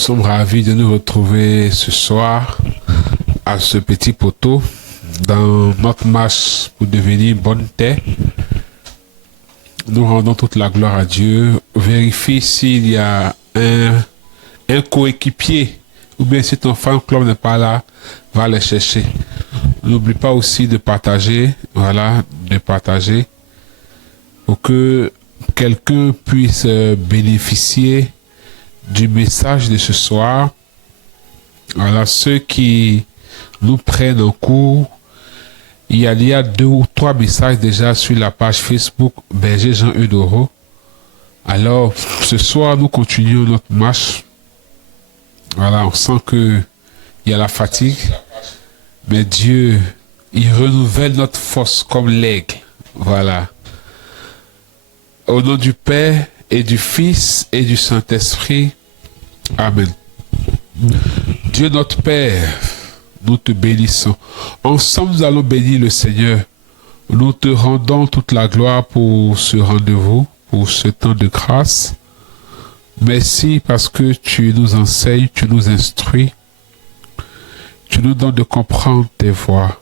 sommes ravis de nous retrouver ce soir à ce petit poteau dans notre marche pour devenir bonne terre. Nous rendons toute la gloire à Dieu. Vérifie s'il y a un coéquipier ou bien si ton fan club n'est pas là, va le chercher. N'oublie pas aussi de partager, de partager pour que quelqu'un puisse bénéficier du message de ce soir. Voilà, ceux qui nous prennent en cours, il y a 2 ou 3 messages déjà sur la page Facebook Berger Jean Eudoro. Alors, ce soir, nous continuons notre marche. Voilà, on sent que il y a la fatigue, mais Dieu, il renouvelle notre force comme l'aigle. Voilà. Au nom du Père et du Fils et du Saint-Esprit. Amen. Dieu notre Père, nous te bénissons. Ensemble, nous allons bénir le Seigneur. Nous te rendons toute la gloire pour ce rendez-vous, pour ce temps de grâce. Merci parce que tu nous enseignes, tu nous instruis. Tu nous donnes de comprendre tes voies.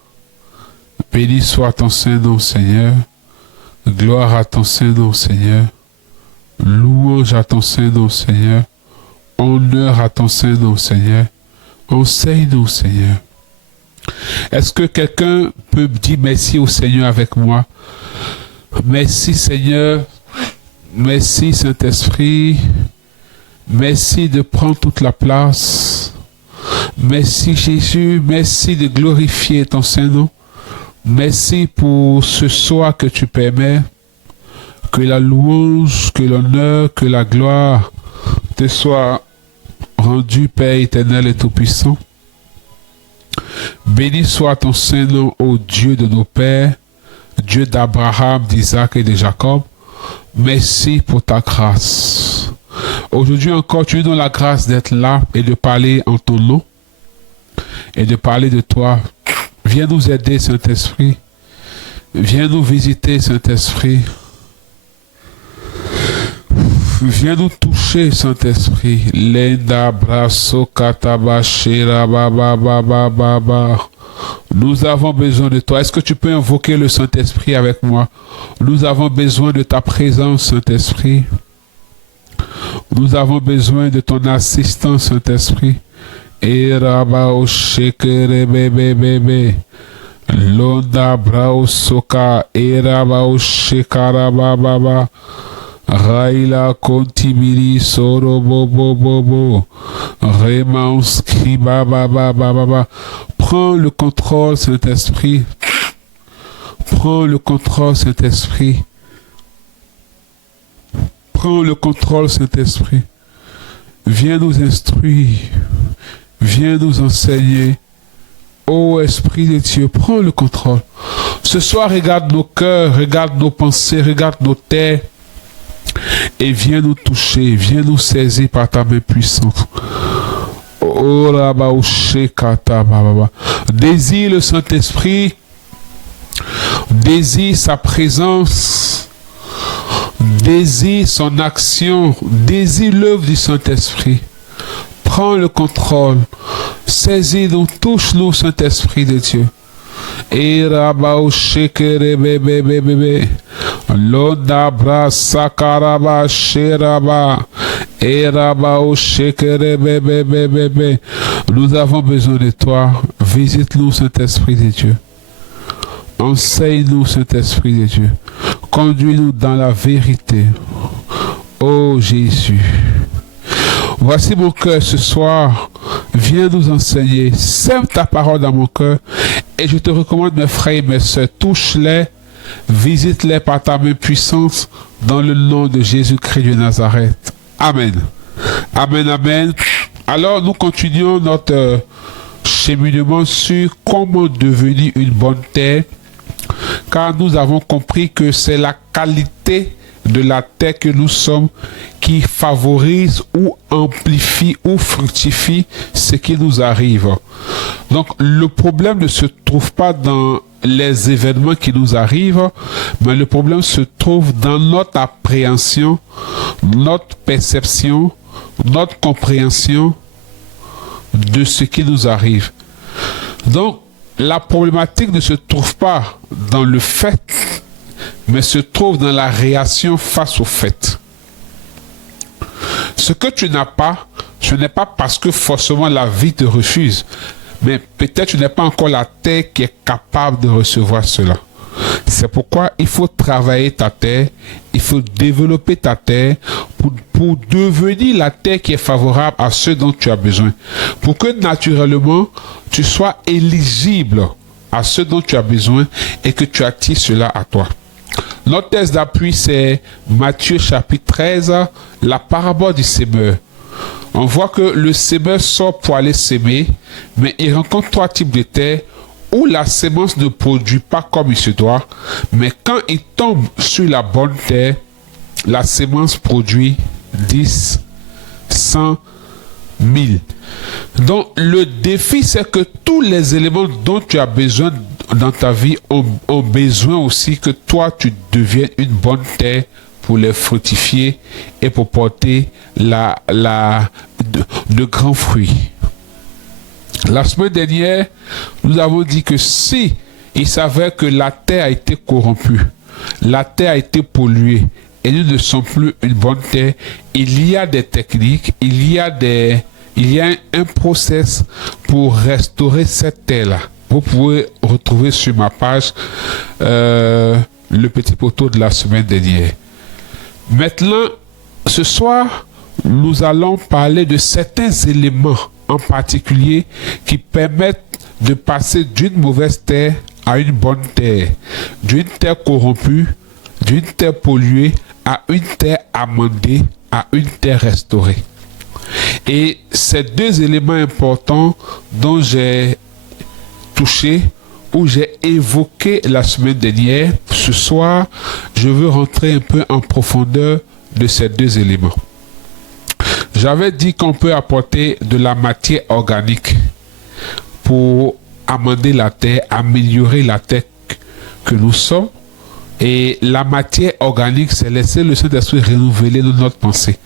Béni soit ton Saint-Nom, Seigneur. Gloire à ton Saint-Nom, Seigneur. Louange à ton Saint-Nom, Seigneur. Honneur à ton Saint-Nom, Seigneur. Enseigne-nous, Seigneur. Est-ce que quelqu'un peut dire merci au Seigneur avec moi? Merci, Seigneur. Merci, Saint-Esprit. Merci de prendre toute la place. Merci, Jésus. Merci de glorifier ton Saint-Nom. Merci pour ce soir que tu permets. Que la louange, que l'honneur, que la gloire te soient rendus, Père éternel et tout-puissant. Béni soit ton Saint-Nom, ô Dieu de nos pères, Dieu d'Abraham, d'Isaac et de Jacob. Merci pour ta grâce. Aujourd'hui encore, tu nous donnes la grâce d'être là et de parler en ton nom et de parler de toi. Viens nous aider, Saint-Esprit. Viens nous visiter, Saint-Esprit. Viens nous toucher, Saint-Esprit. Lenda brasso kataba shira baba baba baba. Nous avons besoin de toi. Est-ce que tu peux invoquer le Saint-Esprit avec moi? Nous avons besoin de ta présence, Saint-Esprit. Nous avons besoin de ton assistance, Saint-Esprit. Eraba o shekere bebe bebe. Londa brao soka. Eraba o shekara baba. Raila kontibili soro bobo bobo. Remans kriba baba baba. Prends le contrôle, Saint-Esprit. Prends le contrôle, Saint-Esprit. Prends le contrôle, Saint-Esprit. Viens nous instruire. Viens nous enseigner. Ô Esprit de Dieu, prends le contrôle. Ce soir, regarde nos cœurs, regarde nos pensées, regarde nos têtes. Et viens nous toucher, viens nous saisir par ta main puissante. Désire le Saint-Esprit, désire sa présence, désire son action, désire l'œuvre du Saint-Esprit. Prends le contrôle, saisis-nous, touche-nous, Saint-Esprit de Dieu. Erabao shekere bebe bebe. Loda bra sakaraba sheraba. Erabao shekere bebe bebe. Nous avons besoin de toi. Visite-nous, Saint-Esprit de Dieu. Enseigne-nous, Saint-Esprit de Dieu. Conduis-nous dans la vérité. Ô Jésus. Voici mon cœur ce soir. Viens nous enseigner. Sème ta parole dans mon cœur. Et je te recommande, mes frères et mes sœurs, touche-les, visite-les par ta main puissante dans le nom de Jésus-Christ de Nazareth. Amen. Amen, amen. Alors, nous continuons notre cheminement sur comment devenir une bonne terre, car nous avons compris que c'est la qualité de la terre que nous sommes qui favorise ou amplifie ou fructifie ce qui nous arrive. Donc le problème ne se trouve pas dans les événements qui nous arrivent, mais le problème se trouve dans notre appréhension, notre perception, notre compréhension de ce qui nous arrive. Donc, la problématique ne se trouve pas dans le fait, mais se trouve dans la réaction face au fait. Ce que tu n'as pas, ce n'est pas parce que forcément la vie te refuse, mais peut-être tu n'es pas encore la terre qui est capable de recevoir cela. C'est pourquoi il faut travailler ta terre, il faut développer ta terre pour devenir la terre qui est favorable à ce dont tu as besoin. Pour que naturellement, tu sois éligible à ce dont tu as besoin et que tu attires cela à toi. Notre thèse d'appui, c'est Matthieu chapitre 13, la parabole du semeur. On voit que le semeur sort pour aller s'aimer, mais il rencontre trois types de terres où la sémence ne produit pas comme il se doit, mais quand il tombe sur la bonne terre, la sémence produit 10, 100, 1000. Donc le défi, c'est que tous les éléments dont tu as besoin dans ta vie ont besoin aussi que toi tu deviennes une bonne terre pour les fructifier et pour porter de grands fruits. La semaine dernière, nous avons dit que si il s'avère que la terre a été corrompue, la terre a été polluée et nous ne sommes plus une bonne terre, il y a des techniques, il y a un process pour restaurer cette terre-là. Vous pouvez retrouver sur ma page le petit poteau de la semaine dernière. Maintenant, ce soir, nous allons parler de certains éléments en particulier qui permettent de passer d'une mauvaise terre à une bonne terre, d'une terre corrompue, d'une terre polluée à une terre amendée, à une terre restaurée. Et ces deux éléments importants dont j'ai touché ou j'ai évoqué la semaine dernière, ce soir, je veux rentrer un peu en profondeur de ces deux éléments. J'avais dit qu'on peut apporter de la matière organique pour amender la terre, améliorer la terre que nous sommes. Et la matière organique, c'est laisser le Saint-Esprit renouveler notre pensée.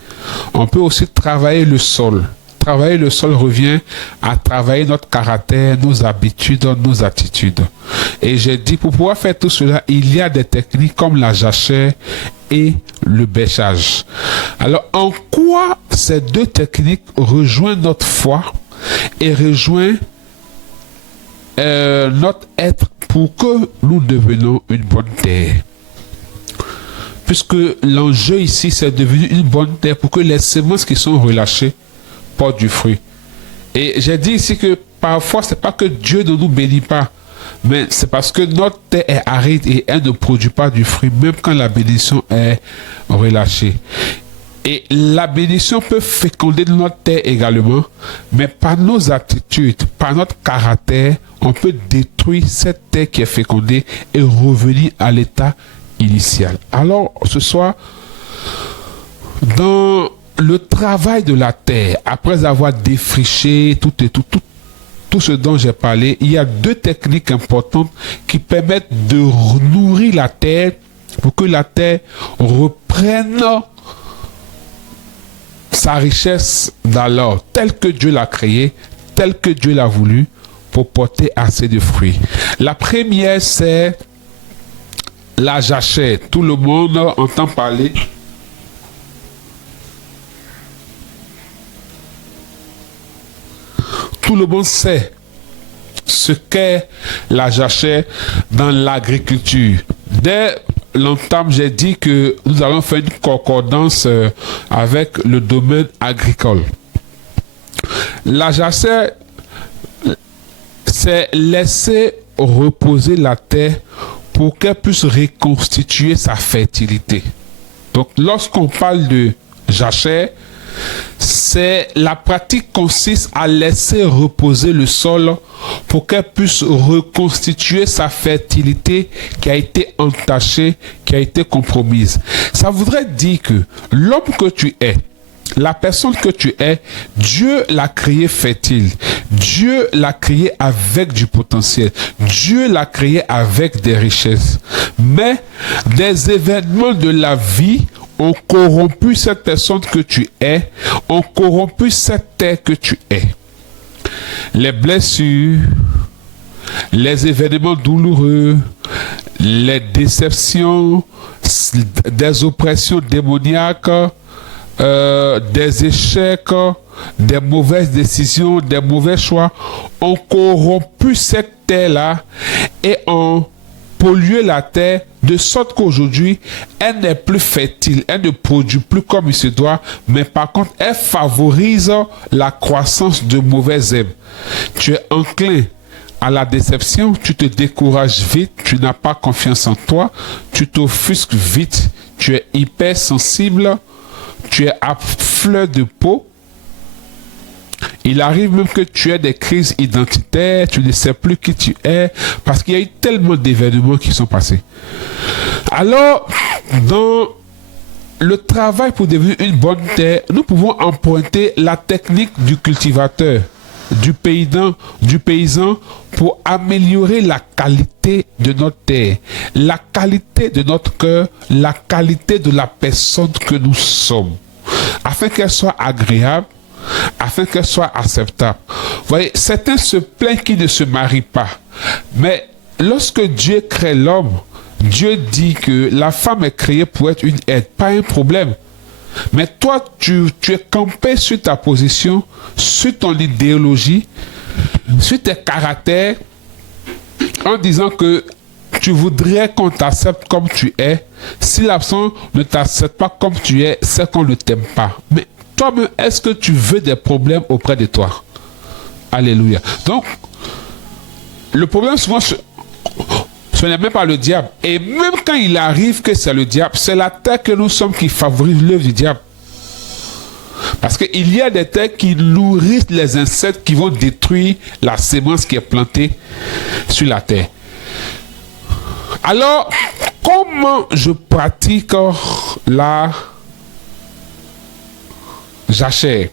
On peut aussi travailler le sol. Travailler le sol revient à travailler notre caractère, nos habitudes, nos attitudes. Et j'ai dit, pour pouvoir faire tout cela, il y a des techniques comme la jachère et le bêchage. Alors, en quoi ces deux techniques rejoignent notre foi et rejoignent notre être pour que nous devenions une bonne terre? Puisque l'enjeu ici, c'est de devenir une bonne terre pour que les semences qui sont relâchées portent du fruit. Et j'ai dit ici que parfois, c'est pas que Dieu ne nous bénit pas, mais c'est parce que notre terre est aride et elle ne produit pas du fruit, même quand la bénédiction est relâchée. Et la bénédiction peut féconder notre terre également, mais par nos attitudes, par notre caractère, on peut détruire cette terre qui est fécondée et revenir à l'état initial. Alors, ce soir, dans le travail de la terre, après avoir défriché tout ce dont j'ai parlé, il y a deux techniques importantes qui permettent de nourrir la terre pour que la terre reprenne sa richesse d'alors, telle que Dieu l'a créée, telle que Dieu l'a voulu, pour porter assez de fruits. La première, c'est la jachère. Tout le monde entend parler. Tout le monde sait ce qu'est la jachère dans l'agriculture. Dès l'entame, j'ai dit que nous allons faire une concordance avec le domaine agricole. La jachère, c'est laisser reposer la terre pour qu'elle puisse reconstituer sa fertilité. Donc, lorsqu'on parle de jachère, c'est la pratique consiste à laisser reposer le sol pour qu'elle puisse reconstituer sa fertilité qui a été entachée, qui a été compromise. Ça voudrait dire que l'homme que tu es, la personne que tu es, Dieu l'a créé fertile. Dieu l'a créé avec du potentiel. Dieu l'a créé avec des richesses. Mais des événements de la vie ont corrompu cette personne que tu es, ont corrompu cette terre que tu es. les blessures, les événements douloureux, les déceptions, des oppressions démoniaques, des échecs, des mauvaises décisions, des mauvais choix ont corrompu cette terre-là et ont pollué la terre de sorte qu'aujourd'hui, elle n'est plus fertile, elle ne produit plus comme il se doit, mais par contre, elle favorise la croissance de mauvaises herbes. Tu es enclin à la déception, tu te décourages vite, tu n'as pas confiance en toi, tu t'offusques vite, tu es hypersensible, tu es à fleur de peau. Il arrive même que tu aies des crises identitaires, tu ne sais plus qui tu es, parce qu'il y a eu tellement d'événements qui sont passés. Alors, dans le travail pour devenir une bonne terre, nous pouvons emprunter la technique du cultivateur, du paysan pour améliorer la qualité de notre terre, la qualité de notre cœur, la qualité de la personne que nous sommes, afin qu'elle soit agréable, afin qu'elle soit acceptable. Vous voyez, certains se plaignent qu'ils ne se marient pas. Mais lorsque Dieu crée l'homme, Dieu dit que la femme est créée pour être une aide, pas un problème. Mais toi, tu es campé sur ta position, sur ton idéologie, sur tes caractères, en disant que tu voudrais qu'on t'accepte comme tu es. Si la personne ne t'accepte pas comme tu es, c'est qu'on ne t'aime pas. Mais toi-même, est-ce que tu veux des problèmes auprès de toi? Alléluia. Donc, le problème souvent, ce n'est même pas le diable. Et même quand il arrive que c'est le diable, c'est la terre que nous sommes qui favorise l'œuvre du diable. Parce qu'il y a des terres qui nourrissent les insectes qui vont détruire la sémence qui est plantée sur la terre. Alors, comment je pratique la jachère?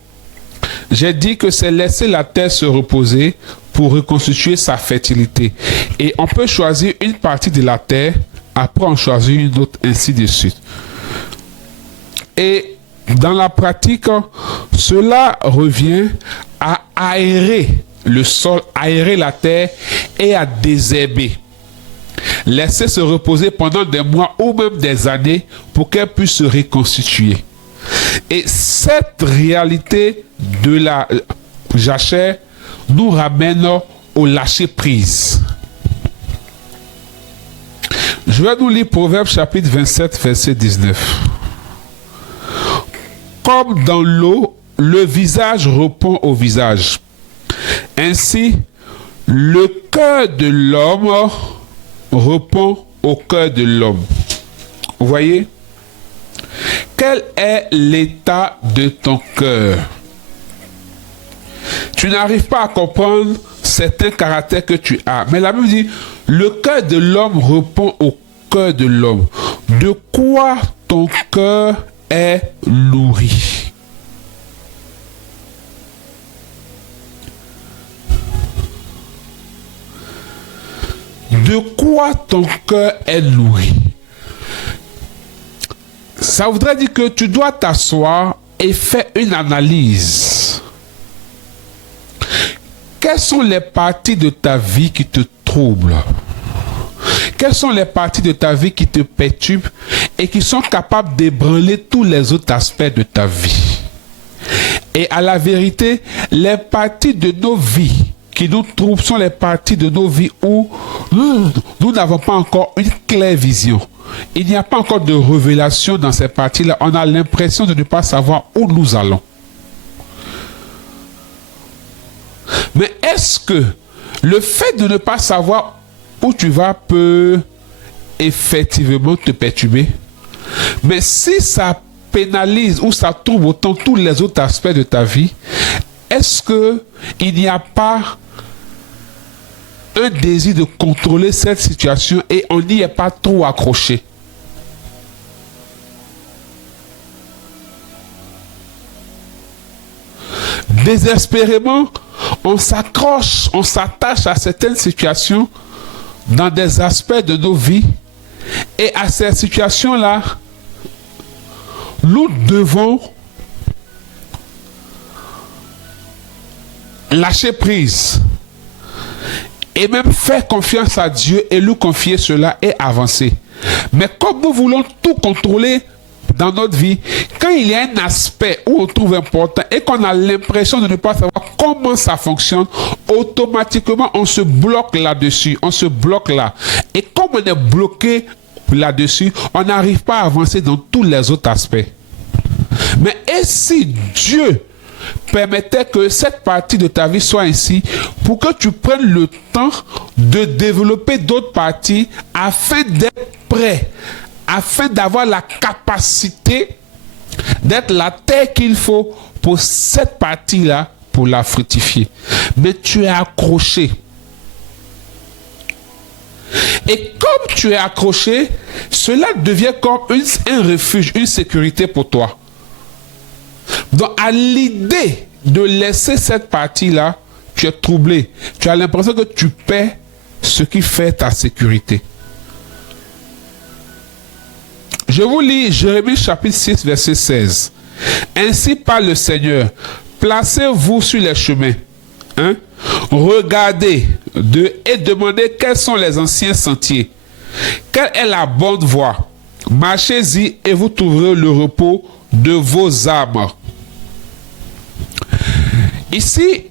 J'ai dit que c'est laisser la terre se reposer pour reconstituer sa fertilité. Et on peut choisir une partie de la terre, après on choisit une autre, ainsi de suite. Et dans la pratique, cela revient à aérer le sol, aérer la terre et à désherber. Laisser se reposer pendant des mois ou même des années pour qu'elle puisse se reconstituer. Et cette réalité de la jachère nous ramène au lâcher-prise. Je vais nous lire Proverbe chapitre 27, verset 19. Comme dans l'eau, le visage répond au visage. Ainsi, le cœur de l'homme répond au cœur de l'homme. Vous voyez? Quel est l'état de ton cœur? Tu n'arrives pas à comprendre certains caractères que tu as. Mais la Bible dit, le cœur de l'homme répond au cœur de l'homme. De quoi ton cœur est nourri? De quoi ton cœur est nourri? Ça voudrait dire que tu dois t'asseoir et faire une analyse. Quelles sont les parties de ta vie qui te troublent? Quelles sont les parties de ta vie qui te perturbent et qui sont capables d'ébranler tous les autres aspects de ta vie? Et à la vérité, les parties de nos vies qui nous troublent sont les parties de nos vies où nous n'avons pas encore une claire vision. Il n'y a pas encore de révélation dans ces parties-là. On a l'impression de ne pas savoir où nous allons. Mais est-ce que le fait de ne pas savoir où tu vas peut effectivement te perturber? Mais si ça pénalise ou ça trouble autant tous les autres aspects de ta vie, est-ce qu'il n'y a pas un désir de contrôler cette situation et on n'y est pas trop accroché? Désespérément, on s'accroche, on s'attache à certaines situations dans des aspects de nos vies et à ces situations-là, nous devons lâcher prise et même faire confiance à Dieu et lui confier cela et avancer. Mais comme nous voulons tout contrôler dans notre vie, quand il y a un aspect où on trouve important et qu'on a l'impression de ne pas savoir comment ça fonctionne, automatiquement on se bloque là-dessus, on se bloque là. Et comme on est bloqué là-dessus, on n'arrive pas à avancer dans tous les autres aspects. Mais et si Dieu permettait que cette partie de ta vie soit ainsi pour que tu prennes le temps de développer d'autres parties afin d'être prêt, afin d'avoir la capacité d'être la terre qu'il faut pour cette partie-là, pour la fructifier. Mais tu es accroché. Et comme tu es accroché, cela devient comme un refuge, une sécurité pour toi. Donc, à l'idée de laisser cette partie-là, tu es troublé. Tu as l'impression que tu perds ce qui fait ta sécurité. Je vous lis Jérémie chapitre 6, verset 16. Ainsi parle le Seigneur. Placez-vous sur les chemins. Regardez et demandez quels sont les anciens sentiers. Quelle est la bonne voie. Marchez-y et vous trouverez le repos de vos âmes. Ici,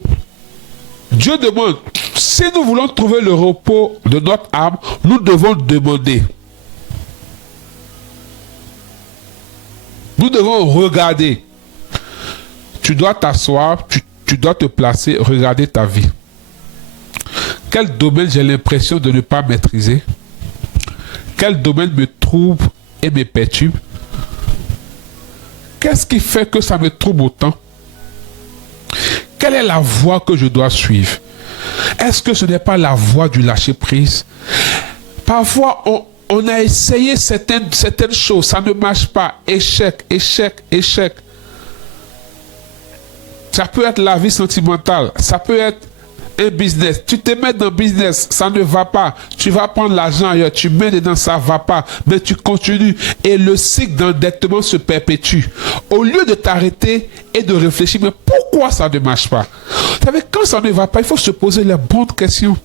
Dieu demande, si nous voulons trouver le repos de notre âme, nous devons demander. Nous devons regarder. Tu dois t'asseoir, tu dois te placer, regarder ta vie. Quel domaine j'ai l'impression de ne pas maîtriser? Quel domaine me trouble et me perturbe? Qu'est-ce qui fait que ça me trouble autant? Quelle est la voie que je dois suivre? Est-ce que ce n'est pas la voie du lâcher-prise? Parfois, on a essayé certaines choses, ça ne marche pas. Échec, échec, échec. Ça peut être la vie sentimentale, ça peut être un business. Tu te mets dans le business, ça ne va pas. Tu vas prendre l'argent ailleurs, tu mets dedans, ça ne va pas. Mais tu continues et le cycle d'endettement se perpétue. Au lieu de t'arrêter et de réfléchir, mais pourquoi ça ne marche pas? Vous savez, quand ça ne va pas, il faut se poser les bonnes questions.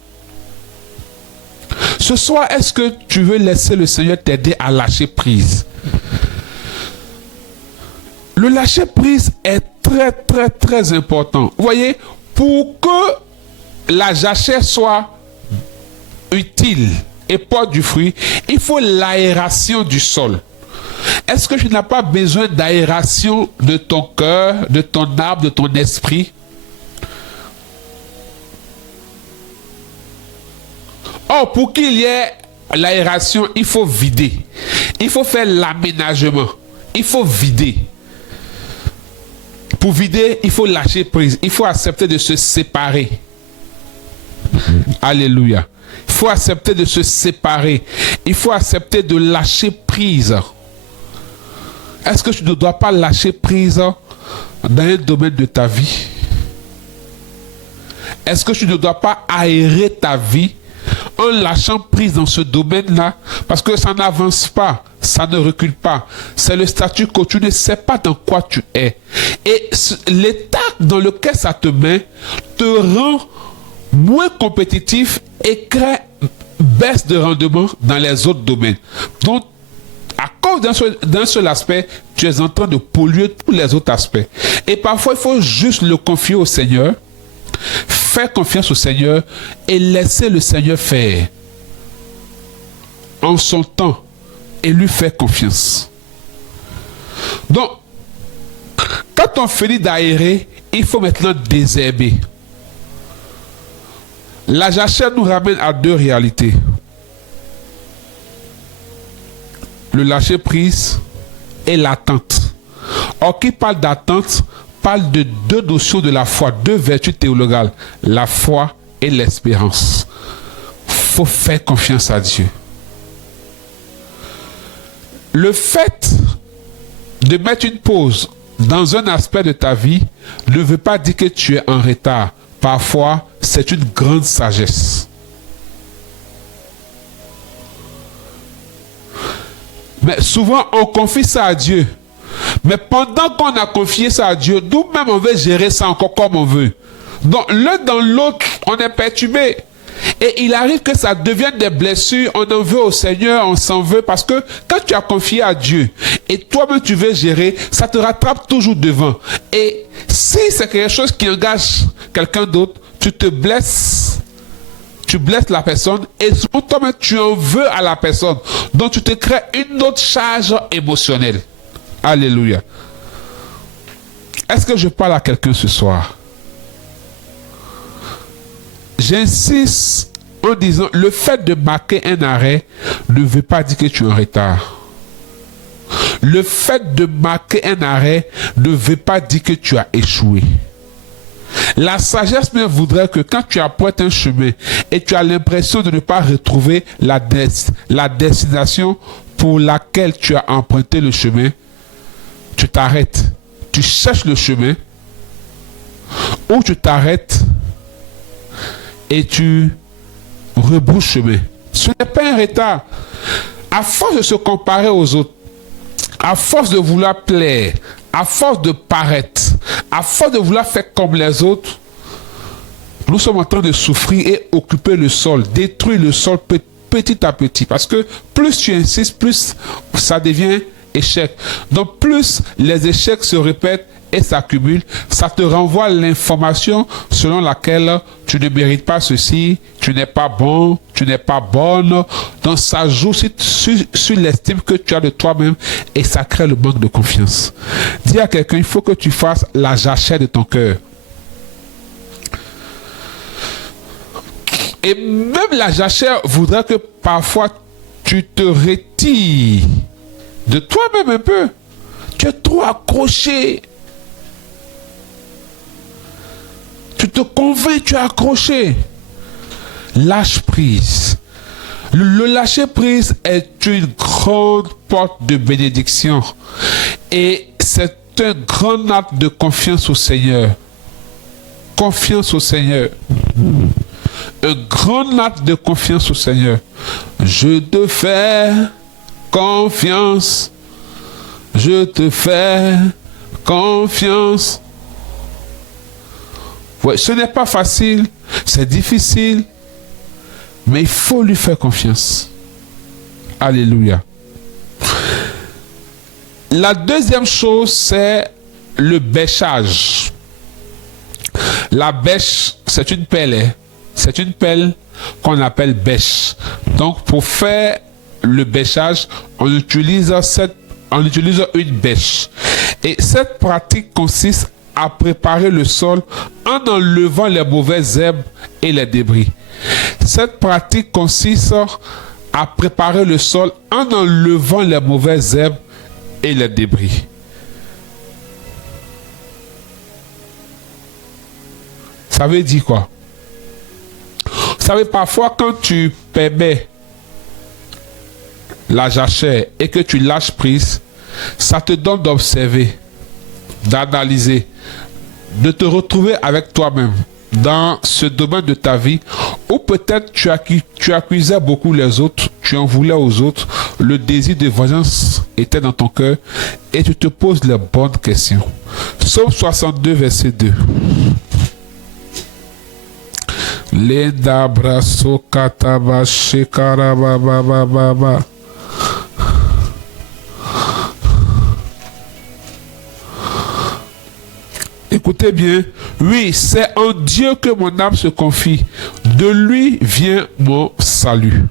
Ce soir, est-ce que tu veux laisser le Seigneur t'aider à lâcher prise? Le lâcher prise est très, très, très important. Vous voyez, pour que la jachère soit utile et porte du fruit, il faut l'aération du sol. Est-ce que tu n'as pas besoin d'aération de ton cœur, de ton âme, de ton esprit? Or, pour qu'il y ait l'aération, il faut vider. Il faut faire l'aménagement. Il faut vider. Pour vider, il faut lâcher prise. Il faut accepter de se séparer. Alléluia. Il faut accepter de se séparer. Il faut accepter de lâcher prise. Est-ce que tu ne dois pas lâcher prise dans un domaine de ta vie? Est-ce que tu ne dois pas aérer ta vie en lâchant prise dans ce domaine-là? Parce que ça n'avance pas, ça ne recule pas. C'est le statu quo, tu ne sais pas dans quoi tu es. Et l'état dans lequel ça te met te rend moins compétitif et crée baisse de rendement dans les autres domaines. Donc, à cause d'un seul aspect, tu es en train de polluer tous les autres aspects. Et parfois, il faut juste le confier au Seigneur, faire confiance au Seigneur et laisser le Seigneur faire en son temps et lui faire confiance. Donc, quand on finit d'aérer, il faut maintenant désherber. La jachère nous ramène à deux réalités. Le lâcher prise et l'attente. Or, qui parle d'attente parle de deux notions de la foi, deux vertus théologales, la foi et l'espérance. Il faut faire confiance à Dieu. Le fait de mettre une pause dans un aspect de ta vie ne veut pas dire que tu es en retard. Parfois, c'est une grande sagesse. Mais souvent, on confie ça à Dieu. Mais pendant qu'on a confié ça à Dieu, nous-mêmes, on veut gérer ça encore comme on veut. Donc, l'un dans l'autre, on est perturbé. Et il arrive que ça devienne des blessures, on en veut au Seigneur, on s'en veut, parce que quand tu as confié à Dieu, et toi-même tu veux gérer, ça te rattrape toujours devant. Et si c'est quelque chose qui engage quelqu'un d'autre, tu te blesses, tu blesses la personne, et souvent toi-même tu en veux à la personne. Donc tu te crées une autre charge émotionnelle. Alléluia. Est-ce que je parle à quelqu'un ce soir? J'insiste en disant, le fait de marquer un arrêt ne veut pas dire que tu es en retard. Le fait de marquer un arrêt ne veut pas dire que tu as échoué. La sagesse même voudrait que quand tu apprêtes un chemin et tu as l'impression de ne pas retrouver la destination pour laquelle tu as emprunté le chemin, tu t'arrêtes, tu cherches le chemin, ou tu t'arrêtes et tu rebrousses chemin. Ce n'est pas un retard. À force de se comparer aux autres, à force de vouloir plaire, à force de paraître, à force de vouloir faire comme les autres, nous sommes en train de souffrir et occuper le sol, détruire le sol petit à petit. Parce que plus tu insistes, plus ça devient échec. Donc plus les échecs se répètent et s'accumulent, ça te renvoie l'information selon laquelle tu ne mérites pas ceci, tu n'es pas bon, tu n'es pas bonne. Donc ça joue sur l'estime que tu as de toi-même et ça crée le manque de confiance. Dis à quelqu'un, il faut que tu fasses la jachère de ton cœur. Et même la jachère voudrait que parfois tu te retires de toi-même un peu. Tu es trop accroché. Tu te convaincs, tu es accroché. Lâche prise. Le lâcher prise est une grande porte de bénédiction. Et c'est un grand acte de confiance au Seigneur. Confiance au Seigneur. Un grand acte de confiance au Seigneur. Je te fais confiance. Je te fais confiance. Ouais, ce n'est pas facile, c'est difficile, mais il faut lui faire confiance. Alléluia. La deuxième chose, c'est le bêchage. La bêche, c'est une pelle. Hein? C'est une pelle qu'on appelle bêche. Donc, pour faire le bêchage, on utilise une bêche. Et cette pratique consiste à préparer le sol en enlevant les mauvaises herbes et les débris. Cette pratique consiste à préparer le sol en enlevant les mauvaises herbes et les débris. Ça veut dire quoi? Vous savez, parfois quand tu permets la jachère et que tu lâches prise, ça te donne d'observer, d'analyser, de te retrouver avec toi-même dans ce domaine de ta vie où peut-être tu accusais beaucoup les autres, tu en voulais aux autres, le désir de vengeance était dans ton cœur et tu te poses les bonnes questions. Psaume 62, verset 2. Lenda braso kataba shekara baba. Écoutez bien, oui, c'est en Dieu que mon âme se confie. De lui vient mon salut.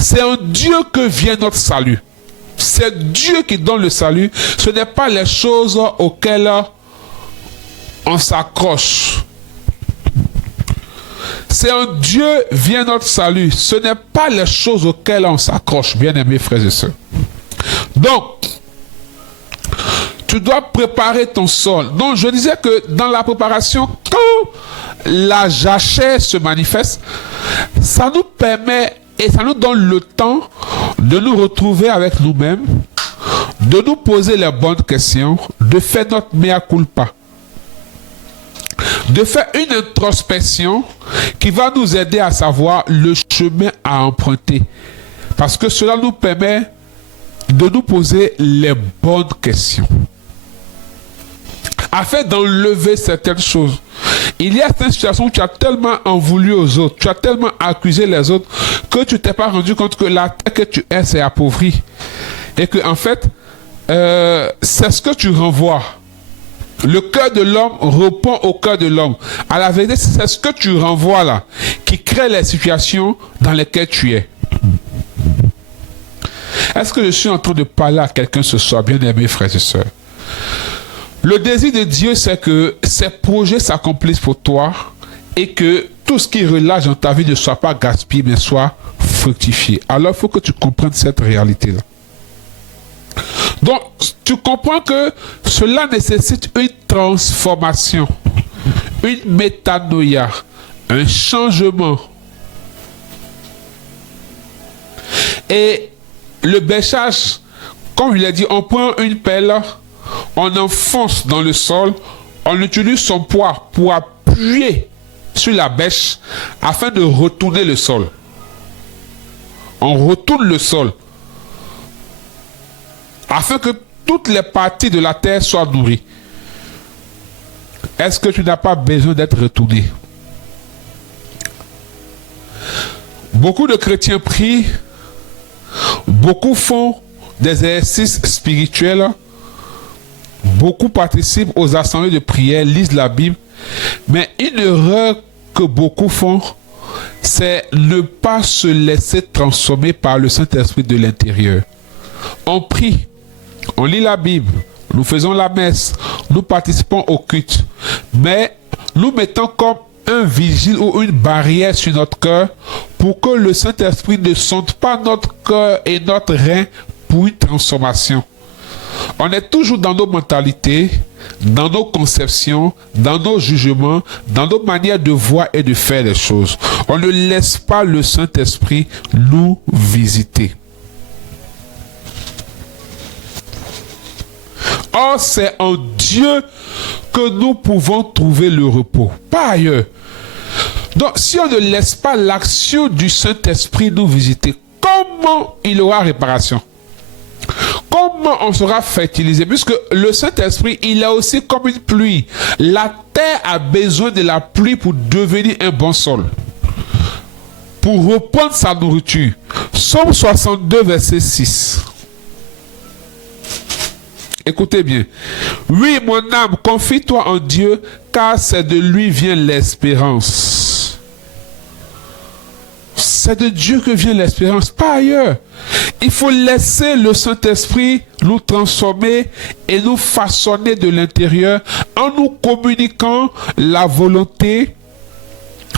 C'est en Dieu que vient notre salut. C'est Dieu qui donne le salut. Ce n'est pas les choses auxquelles on s'accroche. C'est en Dieu vient notre salut. Ce n'est pas les choses auxquelles on s'accroche, bien-aimés frères et sœurs. Donc, tu dois préparer ton sol. Donc, je disais que dans la préparation, quand la jachère se manifeste, ça nous permet et ça nous donne le temps de nous retrouver avec nous-mêmes, de nous poser les bonnes questions, de faire notre mea culpa, de faire une introspection qui va nous aider à savoir le chemin à emprunter. Parce que cela nous permet de nous poser les bonnes questions, afin d'enlever certaines choses. Il y a certaines situations où tu as tellement en voulu aux autres, tu as tellement accusé les autres que tu t'es pas rendu compte que la terre que tu es, c'est appauvri. Et que, en fait, c'est ce que tu renvoies. Le cœur de l'homme répond au cœur de l'homme. À la vérité, c'est ce que tu renvoies là qui crée les situations dans lesquelles tu es. Est-ce que je suis en train de parler à quelqu'un ce soir, bien aimé frères et sœurs? Le désir de Dieu, c'est que ses projets s'accomplissent pour toi et que tout ce qui relâche dans ta vie ne soit pas gaspillé, mais soit fructifié. Alors, il faut que tu comprennes cette réalité-là. Donc, tu comprends que cela nécessite une transformation, une métanoïa, un changement. Et le bêchage, comme je l'ai dit, on prend une pelle, on enfonce dans le sol, on utilise son poids pour appuyer sur la bêche afin de retourner le sol. On retourne le sol afin que toutes les parties de la terre soient nourries. Est-ce que tu n'as pas besoin d'être retourné? Beaucoup de chrétiens prient, beaucoup font des exercices spirituels, beaucoup participent aux assemblées de prière, lisent la Bible, mais une erreur que beaucoup font, c'est ne pas se laisser transformer par le Saint-Esprit de l'intérieur. On prie, on lit la Bible, nous faisons la messe, nous participons au culte, mais nous mettons comme un vigile ou une barrière sur notre cœur pour que le Saint-Esprit ne sonde pas notre cœur et notre rein pour une transformation. On est toujours dans nos mentalités, dans nos conceptions, dans nos jugements, dans nos manières de voir et de faire les choses. On ne laisse pas le Saint-Esprit nous visiter. Or, c'est en Dieu que nous pouvons trouver le repos, pas ailleurs. Donc, si on ne laisse pas l'action du Saint-Esprit nous visiter, comment il y aura réparation? Comment on sera fertilisé? Puisque le Saint-Esprit, il est aussi comme une pluie. La terre a besoin de la pluie pour devenir un bon sol, pour reprendre sa nourriture. Psaume 62, verset 6. Écoutez bien. Oui, mon âme, confie-toi en Dieu, car c'est de lui vient l'espérance. C'est de Dieu que vient l'espérance, pas ailleurs. Il faut laisser le Saint-Esprit nous transformer et nous façonner de l'intérieur en nous communiquant la volonté,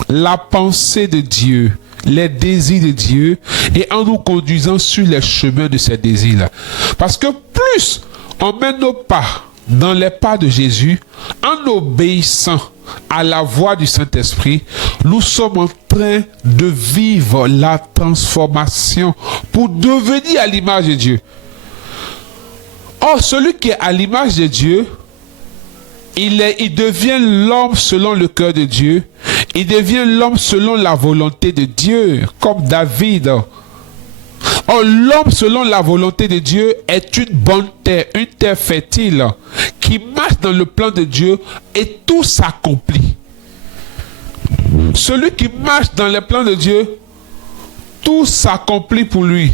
la pensée de Dieu, les désirs de Dieu et en nous conduisant sur les chemins de ces désirs-là. Parce que plus on met nos pas dans les pas de Jésus, en obéissant à la voix du Saint-Esprit, nous sommes en train de vivre la transformation pour devenir à l'image de Dieu. Or, celui qui est à l'image de Dieu, il devient l'homme selon le cœur de Dieu. Il devient l'homme selon la volonté de Dieu, comme David. Or, l'homme selon la volonté de Dieu est une bonne terre, une terre fertile, qui marche dans le plan de Dieu et tout s'accomplit. Celui qui marche dans les plans de Dieu, tout s'accomplit pour lui.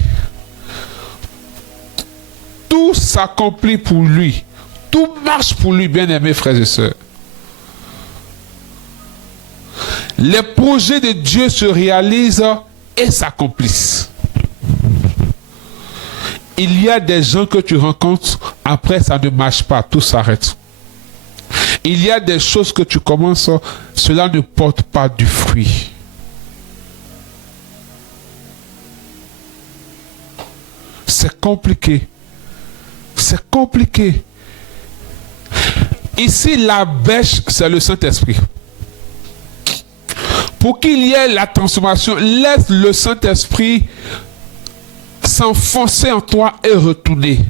Tout s'accomplit pour lui. Tout marche pour lui, bien-aimés frères et sœurs. Les projets de Dieu se réalisent et s'accomplissent. Il y a des gens que tu rencontres, après ça ne marche pas, tout s'arrête. Il y a des choses que tu commences, cela ne porte pas du fruit. C'est compliqué. C'est compliqué. Ici, la bêche, c'est le Saint-Esprit. Pour qu'il y ait la transformation, laisse le Saint-Esprit s'enfoncer en toi et retourner.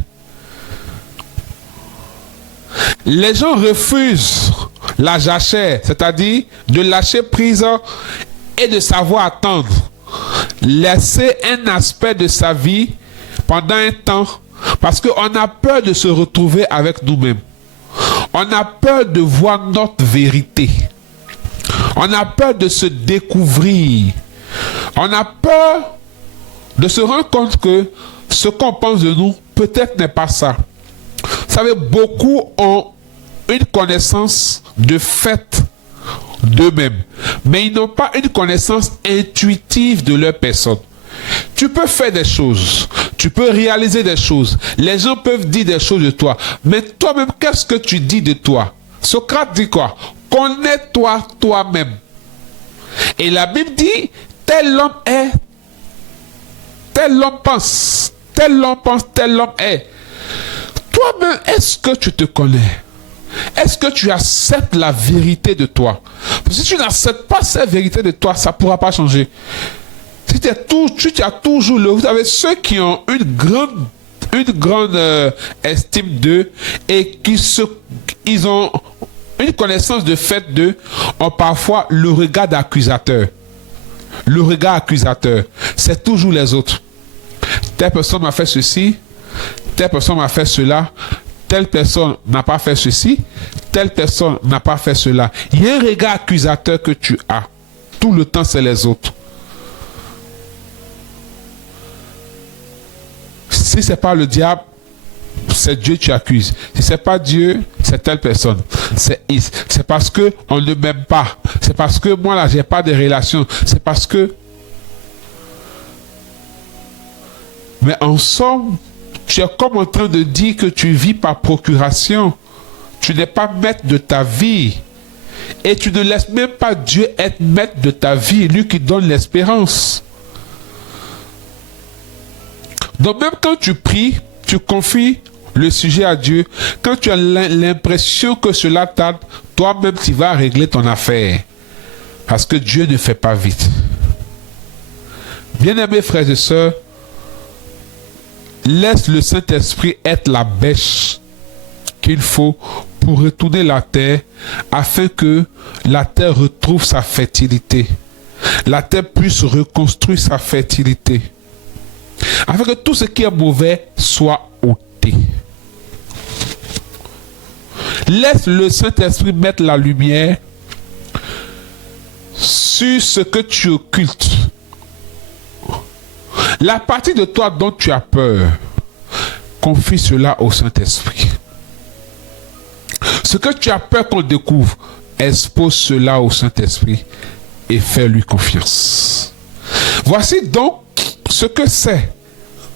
Les gens refusent la jachère, c'est-à-dire de lâcher prise et de savoir attendre. Laisser un aspect de sa vie pendant un temps, parce qu'on a peur de se retrouver avec nous-mêmes. On a peur de voir notre vérité. On a peur de se découvrir. On a peur de se rendre compte que ce qu'on pense de nous, peut-être n'est pas ça. Vous savez, beaucoup ont une connaissance de fait d'eux-mêmes, mais ils n'ont pas une connaissance intuitive de leur personne. Tu peux faire des choses, tu peux réaliser des choses, les gens peuvent dire des choses de toi, mais toi-même, qu'est-ce que tu dis de toi? Socrate dit quoi? Connais-toi toi-même. Et la Bible dit, tel homme est, tel homme pense, tel homme pense, tel homme est. Toi-même, est-ce que tu te connais? Est-ce que tu acceptes la vérité de toi? Parce que si tu n'acceptes pas cette vérité de toi, ça ne pourra pas changer. Si tu as toujours vous savez, ceux qui ont une grande estime d'eux et ils ont une connaissance de fait d'eux, ont parfois le regard d'accusateur. Le regard accusateur, c'est toujours les autres. Telle personne m'a fait ceci, telle personne m'a fait cela, telle personne n'a pas fait ceci, telle personne n'a pas fait cela. Il y a un regard accusateur que tu as. Tout le temps, c'est les autres. Si ce n'est pas le diable, c'est Dieu que tu accuses. Si ce n'est pas Dieu, c'est telle personne. C'est parce qu'on ne m'aime pas. C'est parce que moi, là, je n'ai pas de relation. C'est parce que... Mais en somme, tu es comme en train de dire que tu vis par procuration. Tu n'es pas maître de ta vie. Et tu ne laisses même pas Dieu être maître de ta vie, lui qui donne l'espérance. Donc même quand tu pries, tu confies le sujet à Dieu. Quand tu as l'impression que cela tarde, toi-même tu vas régler ton affaire. Parce que Dieu ne fait pas vite. Bien-aimés frères et sœurs, laisse le Saint-Esprit être la bêche qu'il faut pour retourner la terre afin que la terre retrouve sa fertilité. La terre puisse reconstruire sa fertilité. Afin que tout ce qui est mauvais soit ôté. Laisse le Saint-Esprit mettre la lumière sur ce que tu occultes. La partie de toi dont tu as peur, confie cela au Saint-Esprit. Ce que tu as peur qu'on découvre, expose cela au Saint-Esprit et fais-lui confiance. Voici donc ce que c'est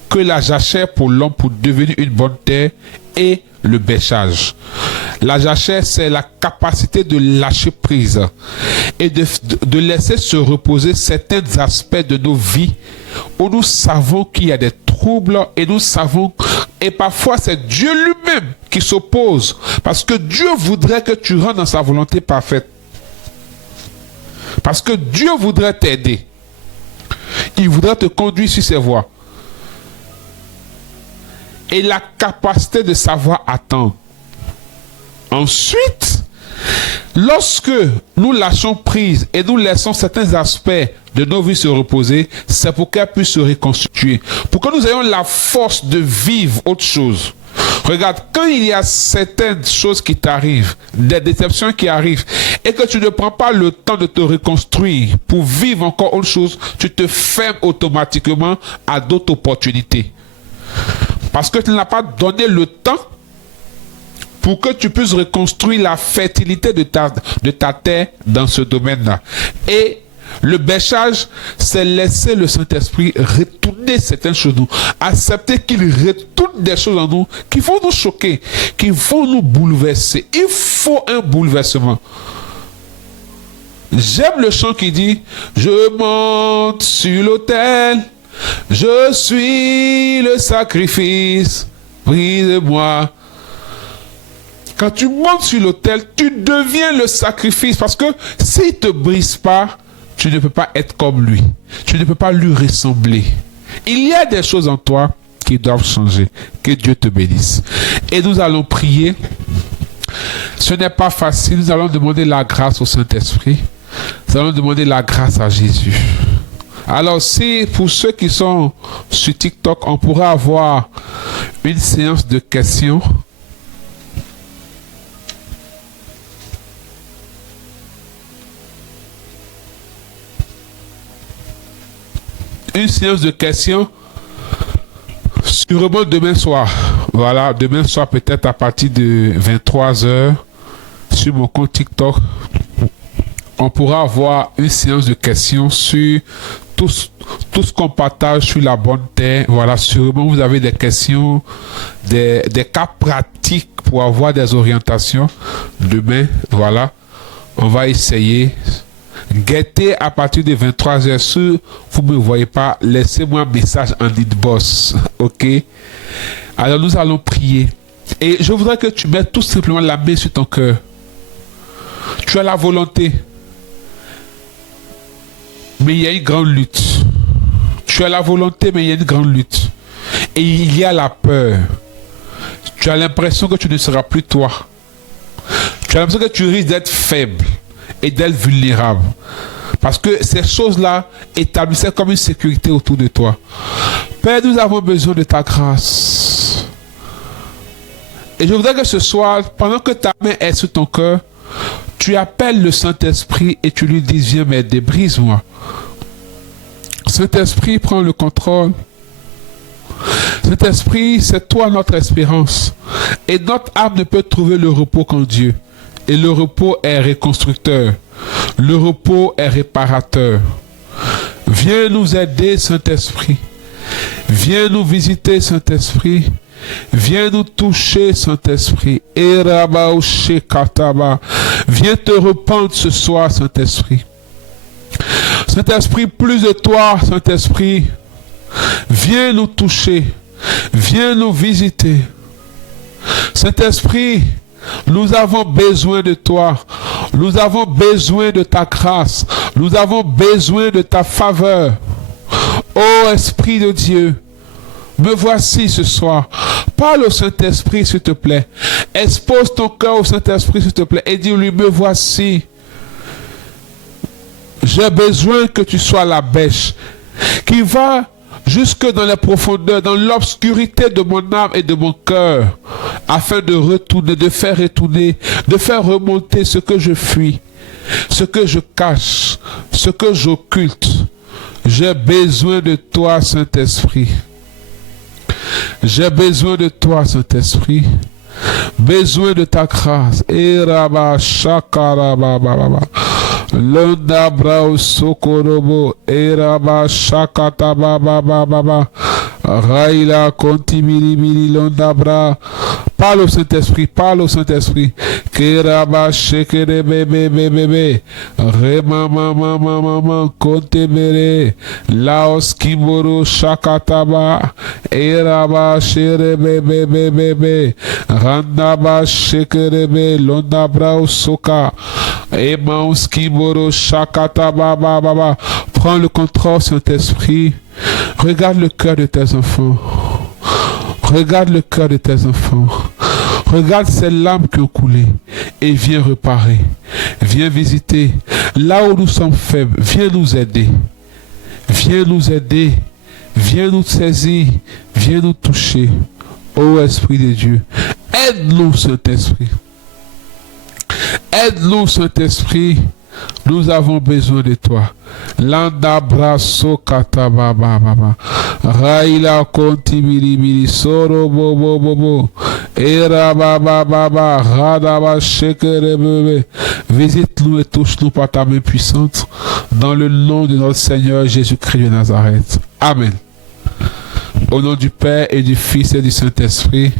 que la jachère pour l'homme pour devenir une bonne terre et le bêchage. La jachère, c'est la capacité de lâcher prise et de laisser se reposer certains aspects de nos vies où nous savons qu'il y a des troubles et nous savons, et parfois c'est Dieu lui-même qui s'oppose parce que Dieu voudrait que tu rentres dans sa volonté parfaite. Parce que Dieu voudrait t'aider. Il voudrait te conduire sur ses voies. Et la capacité de savoir attendre. Ensuite, lorsque nous lâchons prise et nous laissons certains aspects de nos vies se reposer, c'est pour qu'elles puissent se reconstituer. Pour que nous ayons la force de vivre autre chose. Regarde, quand il y a certaines choses qui t'arrivent, des déceptions qui arrivent, et que tu ne prends pas le temps de te reconstruire pour vivre encore autre chose, tu te fermes automatiquement à d'autres opportunités. Parce que tu n'as pas donné le temps pour que tu puisses reconstruire la fertilité de ta terre dans ce domaine-là. Et le bêchage, c'est laisser le Saint-Esprit retourner certaines choses en nous. Accepter qu'il retourne des choses en nous qui vont nous choquer, qui vont nous bouleverser. Il faut un bouleversement. J'aime le chant qui dit « Je monte sur l'autel, je suis le sacrifice, brise-moi. » Quand tu montes sur l'autel, tu deviens le sacrifice. Parce que s'il ne te brise pas, tu ne peux pas être comme lui. Tu ne peux pas lui ressembler. Il y a des choses en toi qui doivent changer. Que Dieu te bénisse. Et nous allons prier. Ce n'est pas facile. Nous allons demander la grâce au Saint-Esprit. Nous allons demander la grâce à Jésus. Alors, si pour ceux qui sont sur TikTok, on pourrait avoir une séance de questions. une séance de questions sûrement demain soir. Voilà, demain soir peut-être à partir de 23h sur mon compte TikTok. On pourra avoir une séance de questions sur tout ce qu'on partage sur la bonne terre. Voilà, sûrement vous avez des questions, des cas pratiques pour avoir des orientations. Demain, voilà, on va essayer. Guettez à partir de 23h. Si vous ne me voyez pas, laissez-moi un message en inbox. Ok? Alors nous allons prier. Et je voudrais que tu mettes tout simplement la main sur ton cœur. Tu as la volonté. Mais il y a une grande lutte. Tu as la volonté, mais il y a une grande lutte. Et il y a la peur. Tu as l'impression que tu ne seras plus toi. Tu as l'impression que tu risques d'être faible et d'être vulnérable. Parce que ces choses-là établissaient comme une sécurité autour de toi. Père, nous avons besoin de ta grâce. Et je voudrais que ce soir, pendant que ta main est sur ton cœur, tu appelles le Saint-Esprit et tu lui dis, viens m'aider, brise-moi. Saint-Esprit, prends le contrôle. Saint-Esprit, c'est toi notre espérance. Et notre âme ne peut trouver le repos qu'en Dieu. Et le repos est reconstructeur. Le repos est réparateur. Viens nous aider, Saint-Esprit. Viens nous visiter, Saint-Esprit. Viens nous toucher, Saint-Esprit. Viens te rependre ce soir, Saint-Esprit. Saint-Esprit, plus de toi, Saint-Esprit. Viens nous toucher. Viens nous visiter. Saint-Esprit, nous avons besoin de toi. Nous avons besoin de ta grâce. Nous avons besoin de ta faveur. Ô Esprit de Dieu, me voici ce soir. Parle au Saint-Esprit, s'il te plaît. Expose ton cœur au Saint-Esprit, s'il te plaît. Et dis-lui, me voici. J'ai besoin que tu sois la bêche qui va jusque dans les profondeurs, dans l'obscurité de mon âme et de mon cœur, afin de retourner, de faire retourner, de faire remonter ce que je fuis, ce que je cache, ce que j'occulte. J'ai besoin de toi, Saint-Esprit. J'ai besoin de toi, Saint-Esprit. Besoin de ta grâce. Eraba shakaraba baba. Londa brao sokorobo. Eraba shakata baba baba. Raila kontimiri londa bra. Parle au Saint-Esprit, parle au Saint-Esprit. Keraba shekere bebe bebe. Rema mama mama kontebere. Laos kimoro shakataba. Eraba shere bebe bebe. Randaba shekere be londa brao soka. Emaus kimoro shakataba baba. Prends le contrôle, Saint-Esprit. Regarde le cœur de tes enfants. Regarde le cœur de tes enfants. Regarde ces larmes qui ont coulé et viens réparer. Viens visiter. Là où nous sommes faibles, viens nous aider. Viens nous aider. Viens nous saisir. Viens nous toucher. Ô Esprit de Dieu, aide-nous, Saint-Esprit. Aide-nous, Saint-Esprit. Nous avons besoin de toi. Landa braso kataba baba. Raila konti bili soro bobo bobo. Era baba baba. Radaba shekere bebe. Visite-nous et touche-nous par ta main puissante. Dans le nom de notre Seigneur Jésus-Christ de Nazareth. Amen. Au nom du Père et du Fils et du Saint-Esprit.